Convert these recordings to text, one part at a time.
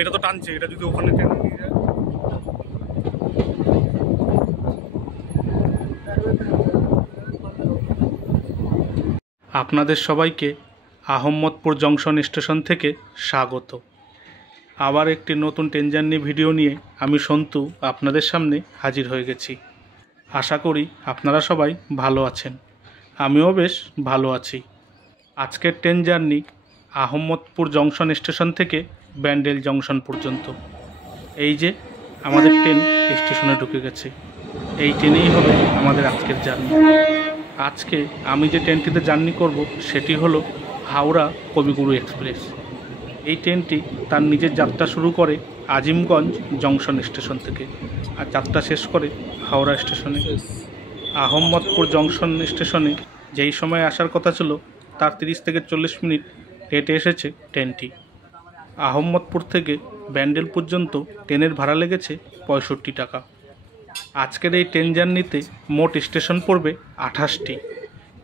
এটা তো টানছে, এটা যদি ওখানে টেনে নিয়ে যায়। আপনাদের সবাইকে আহম্মদপুর জংশন স্টেশন থেকে স্বাগত। আবার একটি নতুন ট্রেন জার্নি ভিডিও নিয়ে আমি সন্তু আপনাদের সামনে হাজির হয়ে গেছি। আশা করি আপনারা সবাই ভালো আছেন, আমিও বেশ ভালো আছি। আজকের train journey Ahmadpur junction station থেকে ব্যান্ডেল জংশন পর্যন্ত। এই যে আমাদের ট্রেন স্টেশনে ঢুকে গেছে, এই ট্রেনেই হবে আমাদের আজকের জার্নি। আজকে আমি যে ট্রেনটিতে জার্নি করব সেটি হলো হাওড়া কবিগুরু এক্সপ্রেস। এই ট্রেনটি তার নিজের যাত্রা শুরু করে আজিমগঞ্জ জংশন স্টেশন থেকে আর যাত্রা শেষ করে হাওড়া স্টেশনে। আহম্মদপুর জংশন স্টেশনে যেই সময় আসার কথা ছিল তার 30 থেকে 40 মিনিট লেটে এসেছে ট্রেনটি। আহম্মদপুর থেকে ব্যান্ডেল পর্যন্ত ট্রেনের ভাড়া লেগেছে 65 টাকা। আজকের এই ট্রেন জার্নিতে মোট স্টেশন পড়বে 28টি,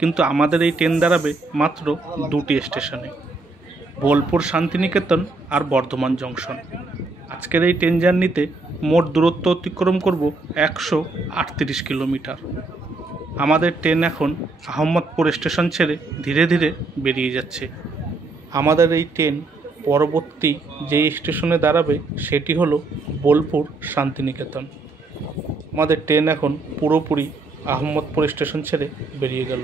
কিন্তু আমাদের এই ট্রেন দাঁড়াবে মাত্র 2টি স্টেশনে, বোলপুর শান্তিনিকেতন আর বর্ধমান জংশন। আজকের এই ট্রেন জার্নিতে মোট দূরত্ব অতিক্রম করব 138 কিলোমিটার। আমাদের ট্রেন এখন আহম্মদপুর স্টেশন ছেড়ে ধীরে ধীরে বেরিয়ে যাচ্ছে। আমাদের এই ট্রেন পরবর্তী যেই স্টেশনে দাঁড়াবে সেটি হলো বোলপুর শান্তিনিকেতন। আমাদের ট্রেন এখন পুরোপুরি আহম্মদপুর স্টেশন ছেড়ে বেরিয়ে গেল।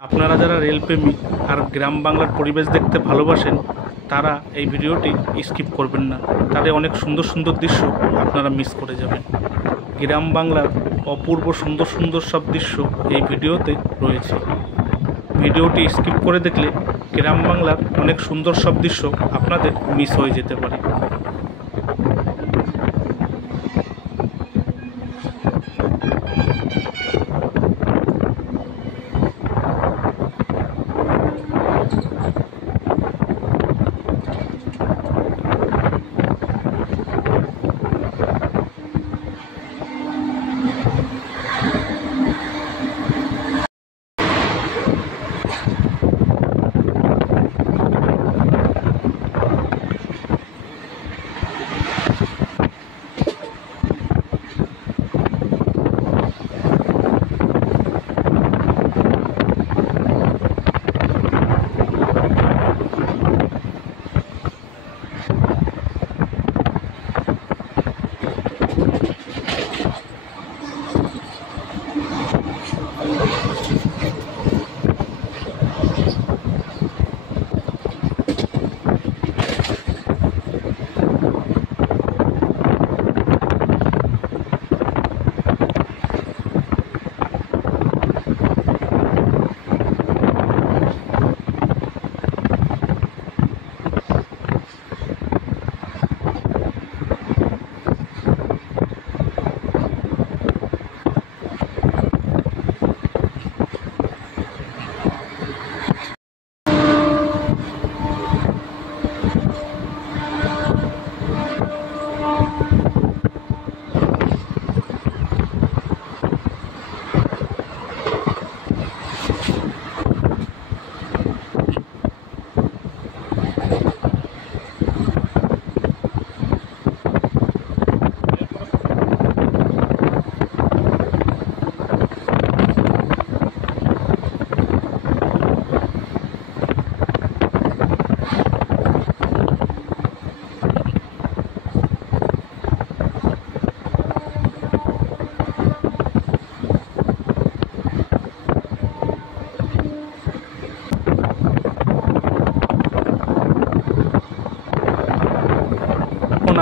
আপনারা যারা রেলপ্রেমী আর গ্রাম বাংলার পরিবেশ দেখতে ভালোবাসেন তারা এই ভিডিওটি স্কিপ করবেন না, তাদের অনেক সুন্দর সুন্দর দৃশ্য আপনারা মিস করে যাবেন। গ্রাম বাংলার অপূর্ব সুন্দর সুন্দর সব দৃশ্য এই ভিডিওতে রয়েছে। ভিডিওটি স্কিপ করে দেখলে গ্রাম বাংলার অনেক সুন্দর সব দৃশ্য আপনাদের মিস হয়ে যেতে পারে।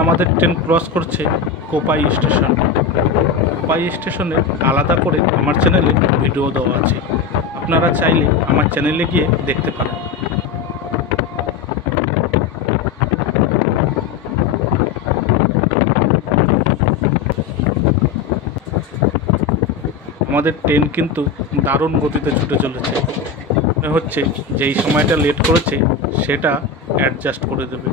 আমাদের ট্রেন ক্রস করছে কোপাই স্টেশন। কোপাই স্টেশনে আলাদা করে আমার চ্যানেলে ভিডিও দেওয়া আছে, আপনারা চাইলে আমার চ্যানেলে গিয়ে দেখতে পারেন। আমাদের ট্রেন কিন্তু দারুণ গতিতে ছুটে চলেছে, মনে হচ্ছে যেই সময়টা লেট করেছে সেটা অ্যাডজাস্ট করে দেবে।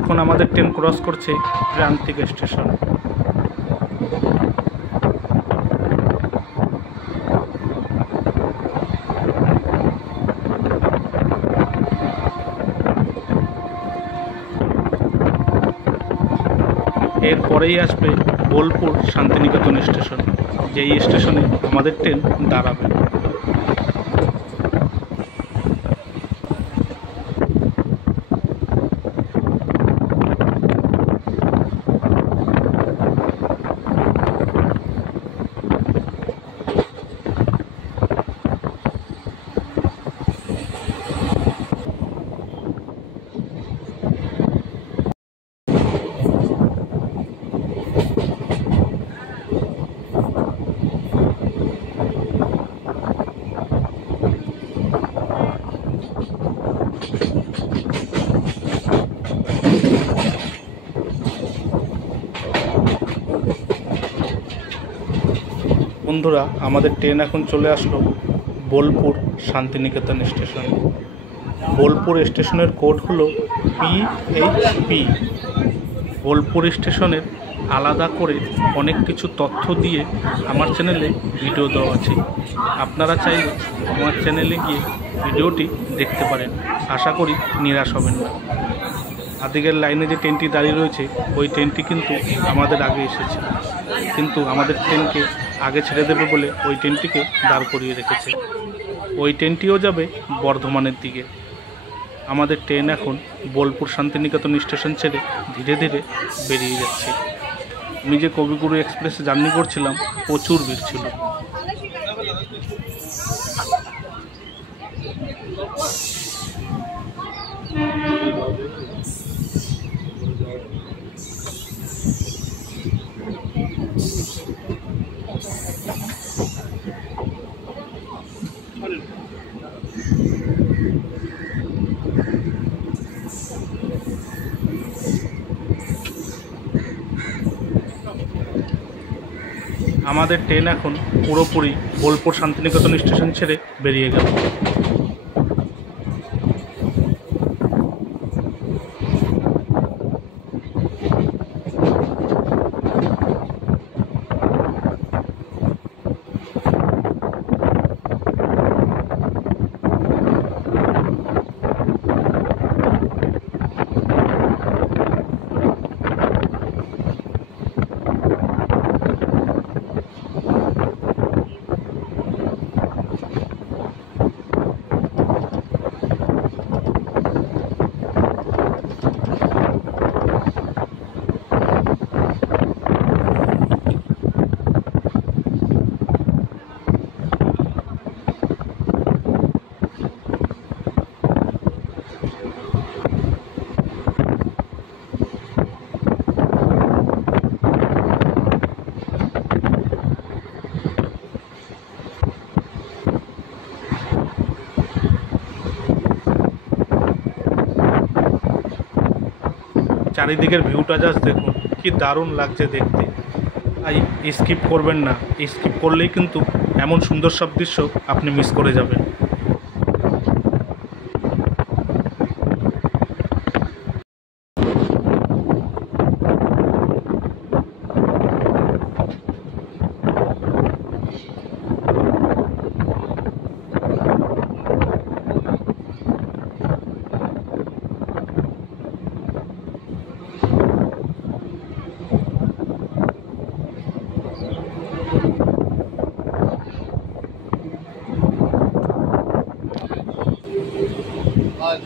এখন আমাদের ট্রেন ক্রস করছে প্রান্তিক স্টেশন। এরপরেই আসবে বোলপুর শান্তিনিকেতন স্টেশন, যেই স্টেশনে আমাদের ট্রেন দাঁড়াবে। বন্ধুরা, আমাদের ট্রেন এখন চলে আসলো বোলপুর শান্তিনিকেতন স্টেশন। বোলপুর স্টেশনের কোড হলো PHP। বোলপুর স্টেশনের আলাদা করে অনেক কিছু তথ্য দিয়ে আমার চ্যানেলে ভিডিও দেওয়া আছে, আপনারা চাইলে আমার চ্যানেলে গিয়ে ভিডিওটি দেখতে পারেন। আশা করি নিরাশ হবেন না। আদিকের লাইনে যে ট্রেনটি দাঁড়িয়ে রয়েছে ওই ট্রেনটি কিন্তু আমাদের আগে এসেছে, কিন্তু আমাদের ট্রেনকে আগে ছেড়ে দেবে বলে ওই ট্রেনটিকে দাঁড় করিয়ে রেখেছে। ওই ট্রেনটিও যাবে বর্ধমানের দিকে। আমাদের ট্রেন এখন বোলপুর শান্তিনিকেতন স্টেশন ছেড়ে ধীরে ধীরে বেরিয়ে যাচ্ছে। আমি যে কবিগুরু এক্সপ্রেসে জার্নি করছিলাম প্রচুর ভিড় ছিল। আমাদের ট্রেন এখন পুরোপুরি বোলপুর শান্তিনিকেতন স্টেশন ছেড়ে বেরিয়ে গেল। চারিদিকের ভিউটা জাস্ট দেখুন, কি দারুণ লাগছে দেখতে। তাই স্কিপ করবেন না, স্কিপ করলেই কিন্তু এমন সুন্দর সব দৃশ্য আপনি মিস করে যাবেন।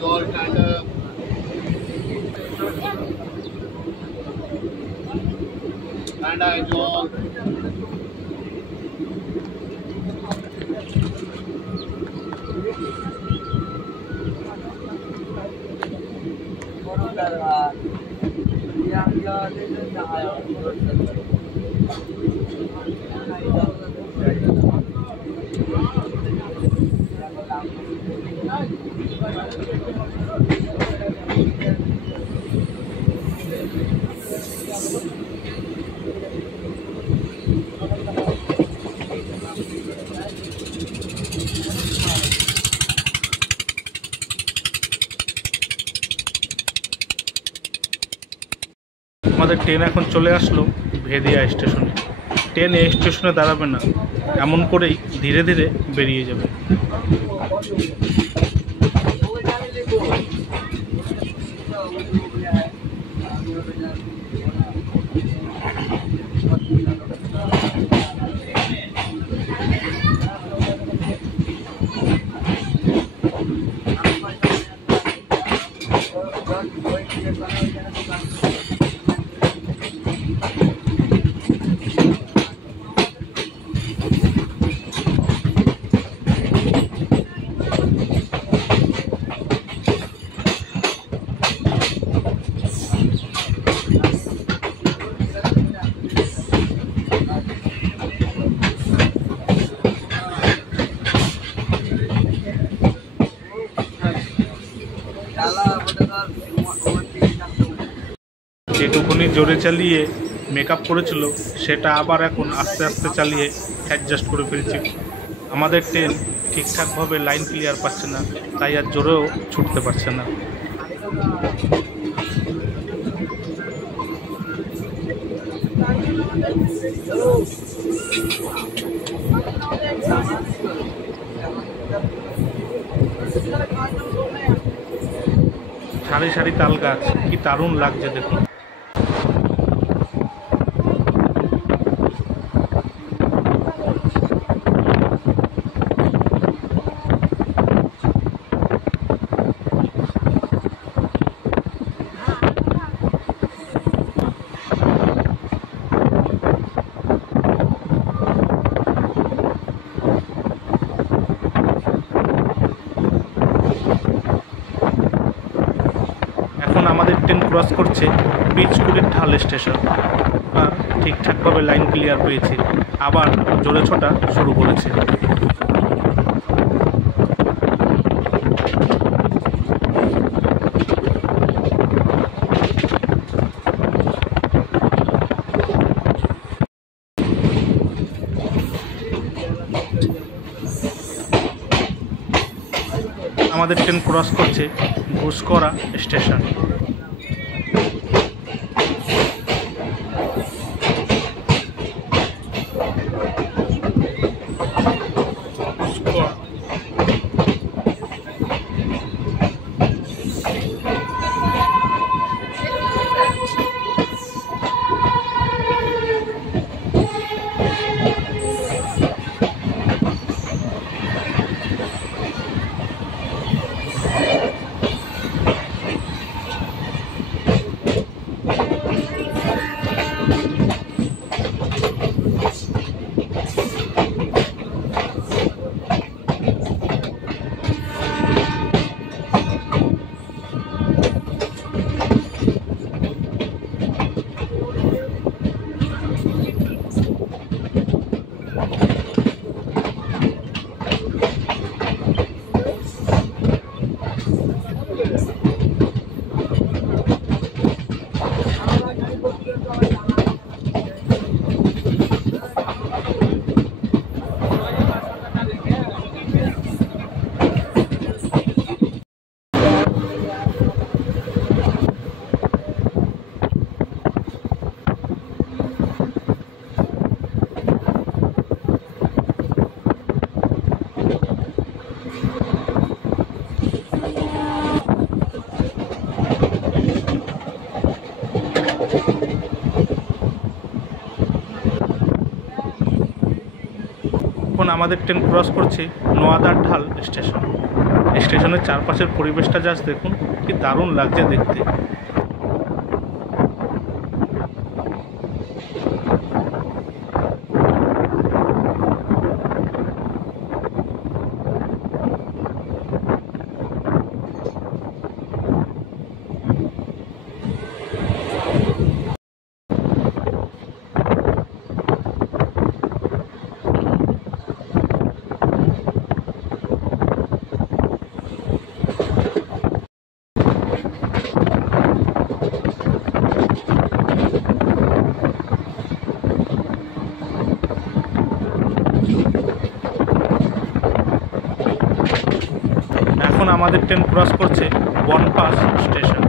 Jol stand-up. Stand-up, Jol. আমাদের ট্রেন এখন চলে আসলো ভেদিয়া স্টেশনে। ট্রেন এই স্টেশনে দাঁড়াবে না, এমন করেই ধীরে ধীরে বেরিয়ে যাবে। যেটুকুনি জোরে চালিয়ে মেকআপ করেছিল সেটা আবার এখন আস্তে আস্তে চালিয়ে অ্যাডজাস্ট করে ফেলছে। আমাদের ট্রেন ঠিকঠাকভাবে লাইন ক্লিয়ার পাচ্ছে না, তাই আর জোরেও ছুটতে পারছে না। সারি সারি তাল গাছ, কি দারুণ লাগছে দেখুন। এখন আমাদের ট্রেন ক্রস করছে বীজকুড়ির ঢাল স্টেশন। আর ঠিকঠাকভাবে লাইন ক্লিয়ার পেয়েছে, আবার জোরে ছোটা শুরু করেছে। আমাদের ট্রেন ক্রস করছে ঘুষকরা স্টেশন। এখন আমাদের ট্রেন ক্রস করছে নোয়াদার ঢাল স্টেশন। স্টেশনের চারপাশের পরিবেশটা জাস্ট দেখুন, কি দারুণ লাগছে দেখতে। আমাদের ট্রেন ক্রস করছে বনপাস স্টেশন।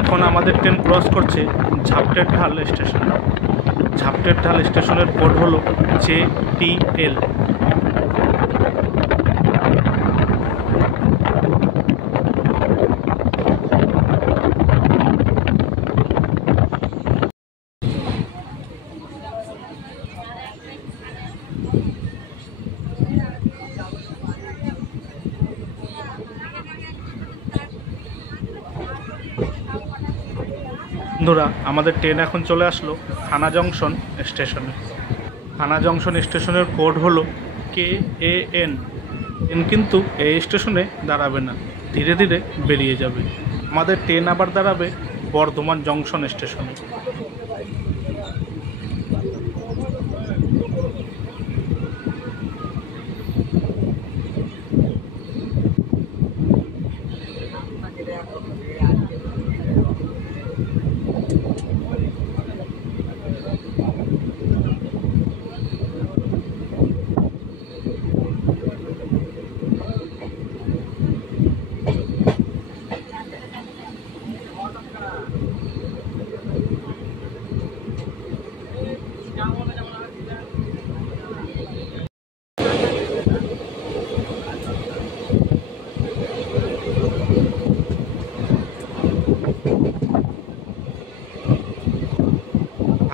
এখন আমাদের ট্রেন ক্রস করছে ঝাপটের ঢাল স্টেশন। ঝাপটের ঢাল স্টেশনের কোড হলো JTL। বন্ধুরা, আমাদের ট্রেন এখন চলে আসলো থানা জংশন স্টেশনে। থানা জংশন স্টেশনের কোড হলো KAN। ট্রেন কিন্তু এই স্টেশনে দাঁড়াবে না, ধীরে ধীরে বেরিয়ে যাবে। আমাদের ট্রেন আবার দাঁড়াবে বর্ধমান জংশন স্টেশনে।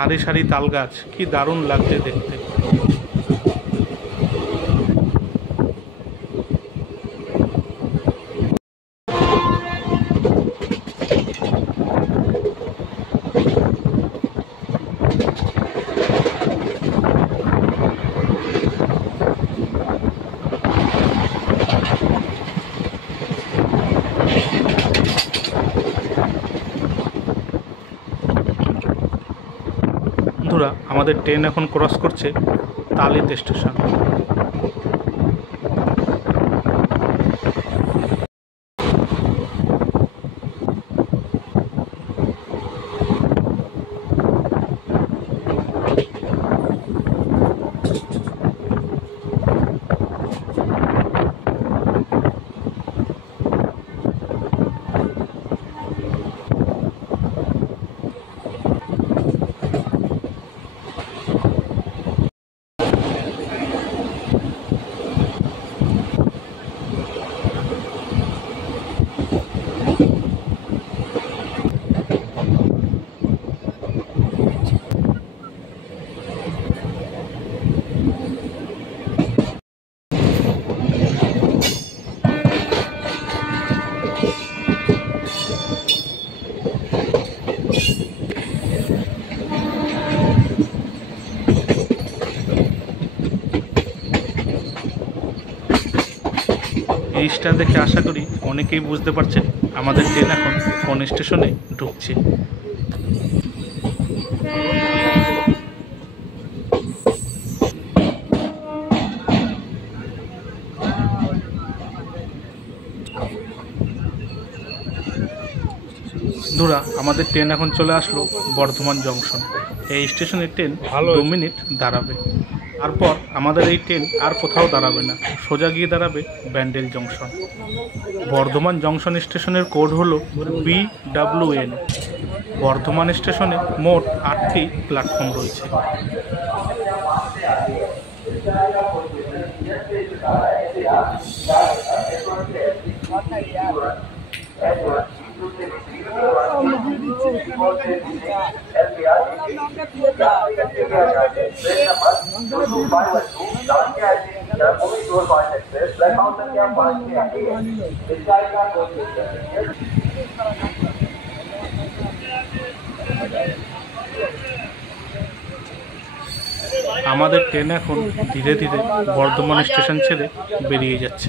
সারি সারি তাল গাছ, কি দারুণ লাগছে দেখতে। বন্ধুরা, আমাদের ট্রেন এখন ক্রস করছে তালিত স্টেশন। এই স্টার দেখে আশা করি অনেকেই বুঝতে পারছেন আমাদের ট্রেন এখন কোন স্টেশনে ঢুকছে। বন্ধুরা, আমাদের ট্রেন এখন চলে আসলো বর্ধমান জংশন। এই স্টেশনে ট্রেন 2 মিনিট দাঁড়াবে। তারপর আমাদের এই ট্রেন আর কোথাও দাঁড়াবে না, সোজা গিয়ে দাঁড়াবে ব্যান্ডেল জংশন। বর্ধমান জংশন স্টেশনের কোড হলো BWN। বর্ধমান স্টেশনে মোট 8টি প্ল্যাটফর্ম রয়েছে। আমাদের ট্রেন এখন ধীরে ধীরে বর্ধমান স্টেশন ছেড়ে বেরিয়ে যাচ্ছে।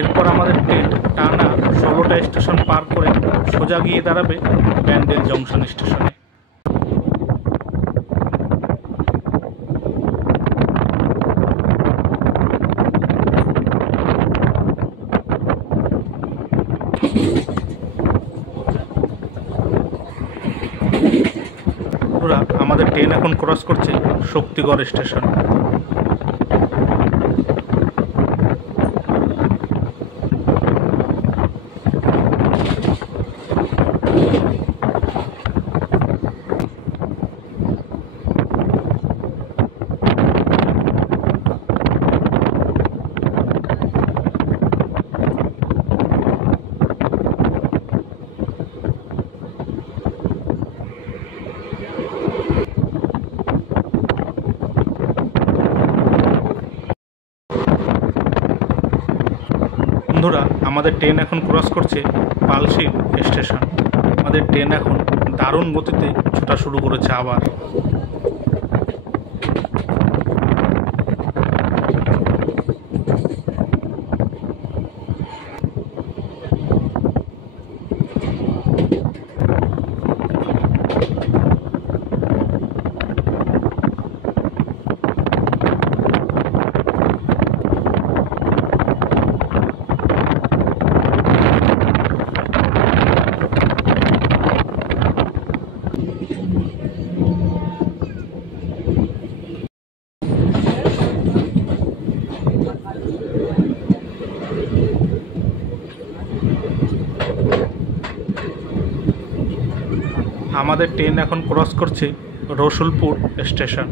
এরপর আমাদের ট্রেন টানা 16টা স্টেশন পার করে সোজা গিয়ে দাঁড়াবে ব্যান্ডেল জংশন স্টেশনে। আমাদের ট্রেন এখন ক্রস করছে শক্তিগড় স্টেশন। বন্ধুরা, আমাদের ট্রেন এখন ক্রস করছে পালশির স্টেশন। আমাদের ট্রেন এখন দারুণ গতিতে ছোটা শুরু করেছে আবার। আমাদের ট্রেন এখন ক্রস করছে রসুলপুর স্টেশন।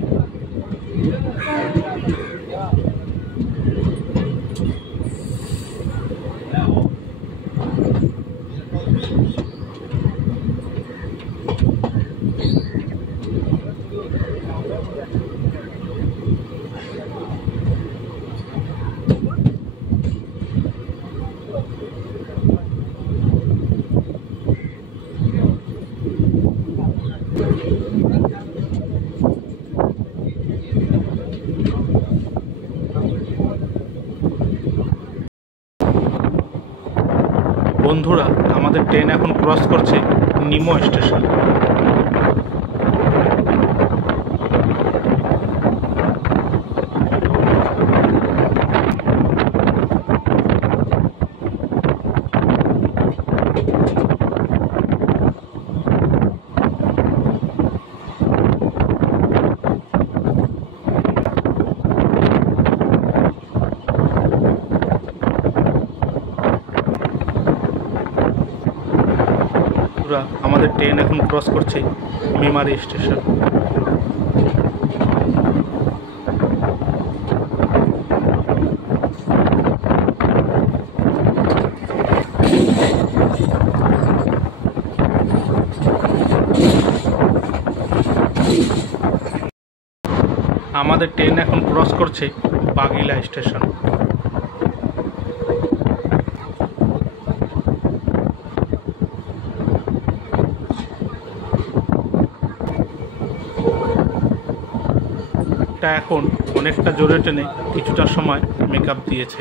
বন্ধুরা, আমাদের ট্রেন এখন ক্রস করছে নিমো স্টেশন। আমাদের ট্রেন এখন ক্রস করছে মেমারি স্টেশন। আমাদের ট্রেন এখন ক্রস করছে বাগিলা স্টেশন। এখন অনেকটা জোরে টেনে কিছুটা সময় মেকআপ দিয়েছে।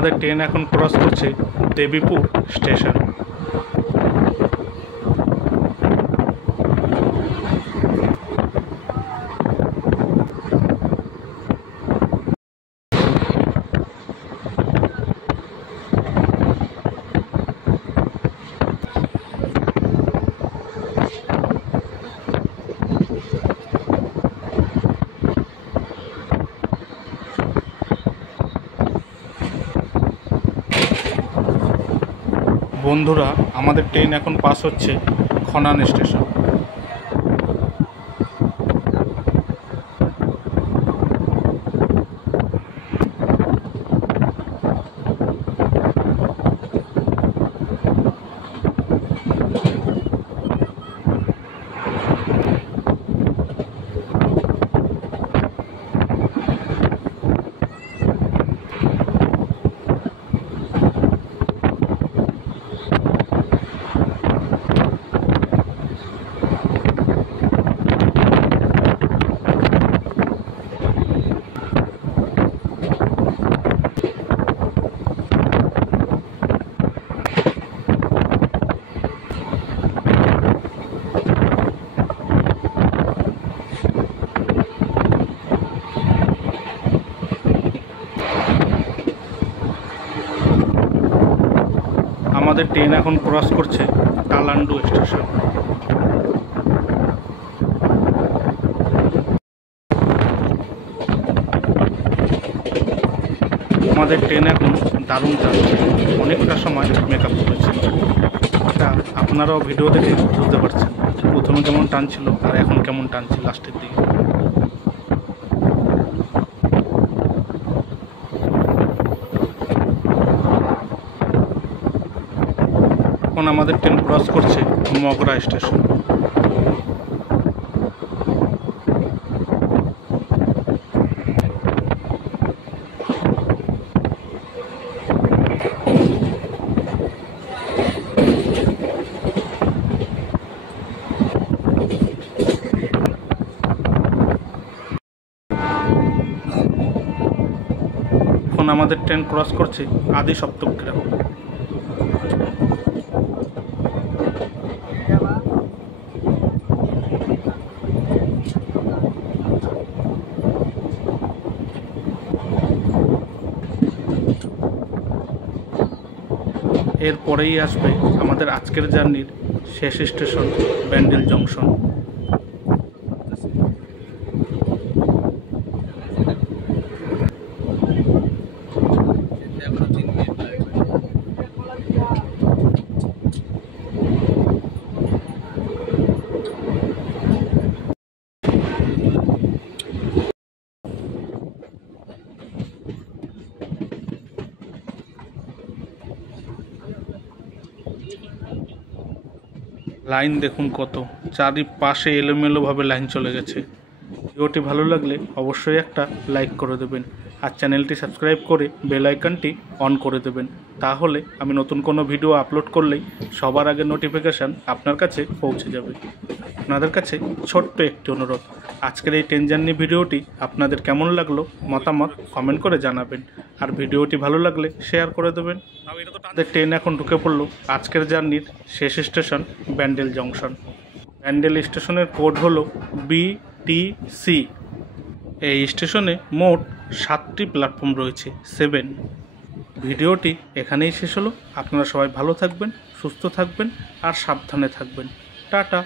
আমাদের ট্রেন এখন ক্রস করছে দেবীপুর স্টেশন। বন্ধুরা, আমাদের ট্রেন এখন পাস হচ্ছে খনান স্টেশন। আমাদের ট্রেন এখন ক্রস করছে কালান্ডু স্টেশন। আমাদের ট্রেন এখন দারুণ টানছে, অনেকটা সময় মেকআপ করেছে। এটা আপনারাও ভিডিও দেখে বুঝতে পারছেন প্রথমে কেমন টানছিল আর এখন কেমন টানছে লাস্টের দিকে। এখন আমাদের ট্রেন ক্রস করছে মগরা স্টেশন। এখন আমাদের ট্রেন ক্রস করছে আদি সপ্তগ্রাম। এরপরেই আসবে আমাদের আজকের জার্নির শেষ স্টেশন ব্যান্ডেল জংশন। লাইন দেখুন কত, চারিপাশে এলোমেলোভাবে লাইন চলে গেছে। ভিডিওটি ভালো লাগলে অবশ্যই একটা লাইক করে দেবেন আর চ্যানেলটি সাবস্ক্রাইব করে বেল আইকনটি অন করে দেবেন। তাহলে আমি নতুন কোনো ভিডিও আপলোড করলেই সবার আগে নোটিফিকেশান আপনার কাছে পৌঁছে যাবে। আপনাদের কাছে ছোট্ট একটি অনুরোধ, আজকের এই ট্রেন জার্নি ভিডিওটি আপনাদের কেমন লাগলো মতামত কমেন্ট করে জানাবেন আর ভিডিওটি ভালো লাগলে শেয়ার করে দেবেন। আমাদের ট্রেন এখন ঢুকে পড়লো আজকের জার্নির শেষ স্টেশন ব্যান্ডেল জংশন। ব্যান্ডেল স্টেশনের কোড হলো BTC। এই স্টেশনে মোট 7টি প্ল্যাটফর্ম রয়েছে, 7। ভিডিওটি এখানেই শেষ হলো। আপনারা সবাই ভালো থাকবেন, সুস্থ থাকবেন আর সাবধানে থাকবেন। টাটা।